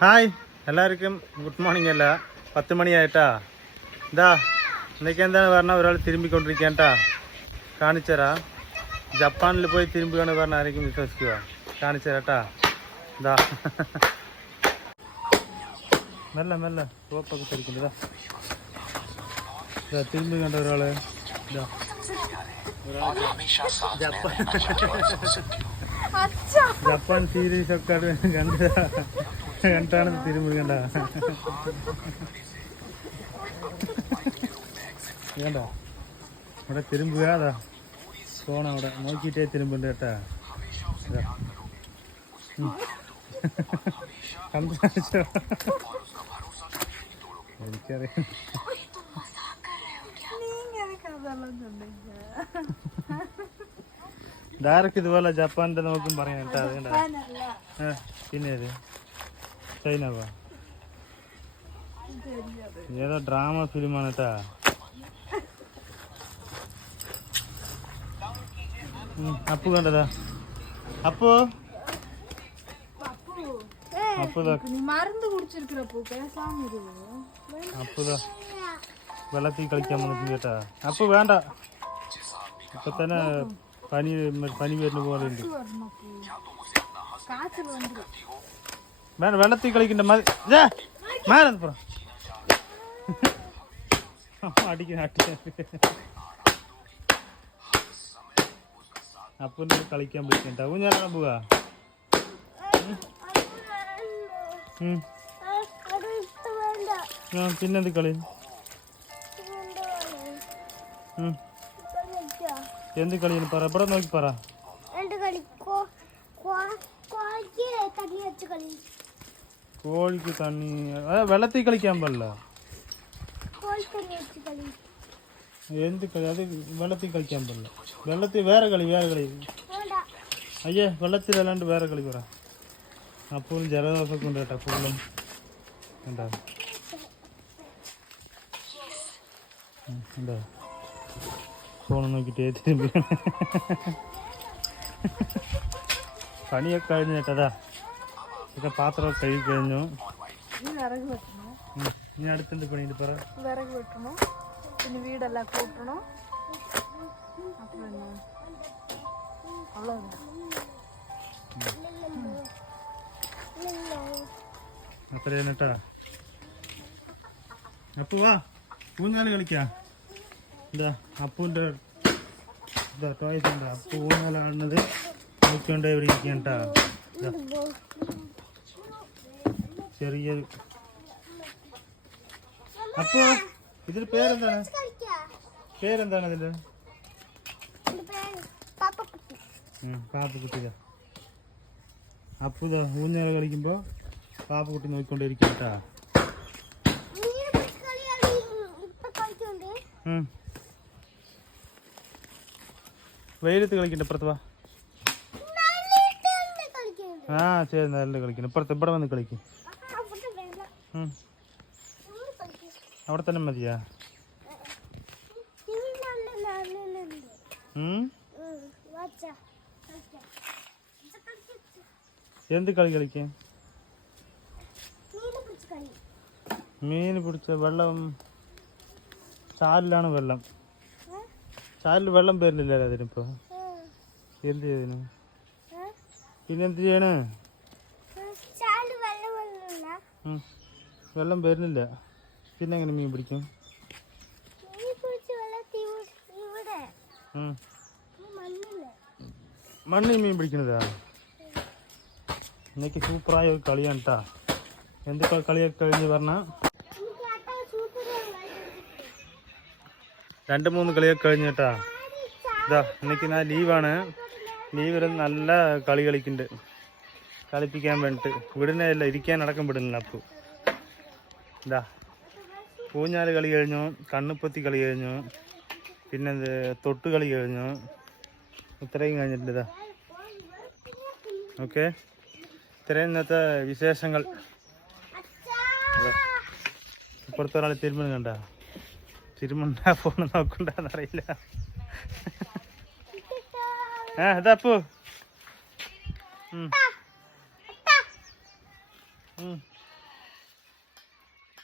Hi എല്ലാവർക്കും good morning അല്ല. പത്ത് മണിയായിട്ടാ. ഇതാ ഇന്നേക്ക് എന്താണ് പറഞ്ഞാൽ ഒരാൾ തിരുമ്പിക്കൊണ്ടിരിക്കാട്ടാ കാണിച്ചരാ ജപ്പാനിൽ പോയി തിരുമ്പുകയാണ് പറഞ്ഞാൽ ആരെങ്കിലും വിശ്വസിക്കുക കാണിച്ചരാട്ടാ ഇതാ മെല്ലെ മെല്ലെ. സോപ്പൊക്കെ തിരിക്കുന്നു ഇതാ ഇതാ തിരുമ്പി കണ്ട ഒരാൾ. ഇതാ ജപ്പാൻ ജപ്പാൻ സീരീസ് ഒക്കെ കണ്ടതാ കണ്ട കണ്ടാണ് തിരുമ്പി കണ്ട വേണ്ട. ഇവിടെ തിരുമ്പുക അതാ. പോണം അവിടെ. നോക്കിയിട്ടേ തിരുമ്പുണ്ട് കേട്ടാ. സംസാരിച്ചോ? എനിക്കറിയാം. ഡയറക്റ്റ് ഇതുപോലെ ജപ്പാന്റെ നോക്കും പറയാം കേട്ടോ. അതുകൊണ്ടാ പിന്നെ ഏത് சைனாவா ஏதோ డ్రామా ఫిలిం అనట అప్పు కంటదా అప్పు அப்புதான் மருந்து வெள்ளத்தையும் கழிக்காம அப்போ வேண்டாம் இப்போ தானே பனி பனி வேறு போகிறது காய்ச்சல் வந்துடும் വേണ്ട വെള്ളത്തിൽ കളിക്കണ്ട മതി ദേ, മേലെ നിന്ന് പോടാ. അടിക്കുന്ന അടി അപ്പന്റെ കളിക്കാൻ പറ്റണ്ട ഊഞ്ഞാലാണ് പോവാ ഉം. ആ, പിന്നെന്ത് കളി ഉം. എന്ത് കളിയാണ് പറ ഇവിടെ നോക്കി പറ രണ്ട് കളി கோழிக்கு தண்ணி. அதான் வெள்ளத்தை கழிக்காம்பல்ல எந்த களி அது வெள்ளத்தை கழிக்காம்பல்ல வெள்ளத்தை வேற களி வேற களி ஐயா வெள்ளத்தில் விளாண்டு வேற களி வரா அப்பவும் ஜலதோஷம் கொண்டாட்டா ஃபுல்லும் வேண்டா இந்த. ஃபோனை நோக்கிட்டே திரும்பி பனியை கழிஞ்சிட்டதா ഇതൊക്കെ പാത്രം കഴുകി കഴിഞ്ഞു. ഇനി അടുത്തെന്ത് പണിയുണ്ട് പറ. വിറക് വെട്ടണം. പിന്നെ വീടെല്ലാം കൂട്ടണം. അത്രയും കളിക്കാ അപ്പു എന്താ അപ്പുവിന്റെ ടോയ്സ് ഉണ്ടാ? അപ്പു ഊഞ്ഞാലാടുന്നത് നോക്കിക്കൊണ്ടേ ഇവിടെ ഇരിക്കാ ചെറിയൊരു അപ്പൊ ഇതിന് പേരെന്താണ്? പേരെന്താണ് ഇതിന്റെ പാപ്പക്കുട്ടിക അപ്പു ഇതാ കളിക്കുമ്പോ പാപ്പക്കുട്ടി നോക്കിക്കൊണ്ടിരിക്കും കേട്ടാ. വെയിലത്ത് കളിക്കണ്ട പ്രത്യേക ആ ശരി നല്ല കളിക്കണം ഇപ്പുറത്ത് ഇവിടെ വന്ന് കളിക്കും. അവിടെ തന്നെ മതിയാ? എന്ത് കളി കളിക്കാൻ? മീൻ പിടിച്ച വെള്ളം. ചാലിലാണ് വെള്ളം? ചാലിൽ വെള്ളം പേരില്ലല്ലോ അതിനിപ്പോ? എന്ത് ചെയ്തിന്? പിന്നെ എന്ത് ചെയ്യണ് വെള്ളം വരുന്നില്ല. പിന്നെ എങ്ങനെ മീൻ പിടിക്കും മണ്ണിൽ മീൻ പിടിക്കണതാ? എനിക്ക് സൂപ്പറായ ഒരു കളിയാണ് കേട്ടാ എന്ത് ക- കളിയൊക്കെ കഴിഞ്ഞ് പറഞ്ഞാൽ രണ്ടു മൂന്ന് കളിയൊക്കെ കഴിഞ്ഞ് കേട്ടാ ഇതാ എനിക്ക് ഞാൻ ലീവാണ് ലീവിൽ നല്ല കളി കളിക്കുന്നുണ്ട് കളിപ്പിക്കാൻ വേണ്ടിട്ട്. വിടുന്നതല്ല ഇരിക്കാൻ അടക്കം വിടുന്നില്ല അപ്പു. ഇതാ. പൂഞ്ഞാൽ കളി കഴിഞ്ഞു കണ്ണുപ്പത്തി കളി കഴിഞ്ഞു പിന്നെ തൊട്ട് കളി കഴിഞ്ഞു. ഇത്രയും കഴിഞ്ഞിട്ടുണ്ട് ഇതാ. ഓക്കെ. ഇത്രയും ഇന്നത്തെ വിശേഷങ്ങൾ. ഇപ്പുറത്തെ തിരുമണ കണ്ട? തിരുമണ്ട ഫോൺ നോക്കണ്ടെന്നറിയില്ല. తప్పు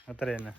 అత్తరేనా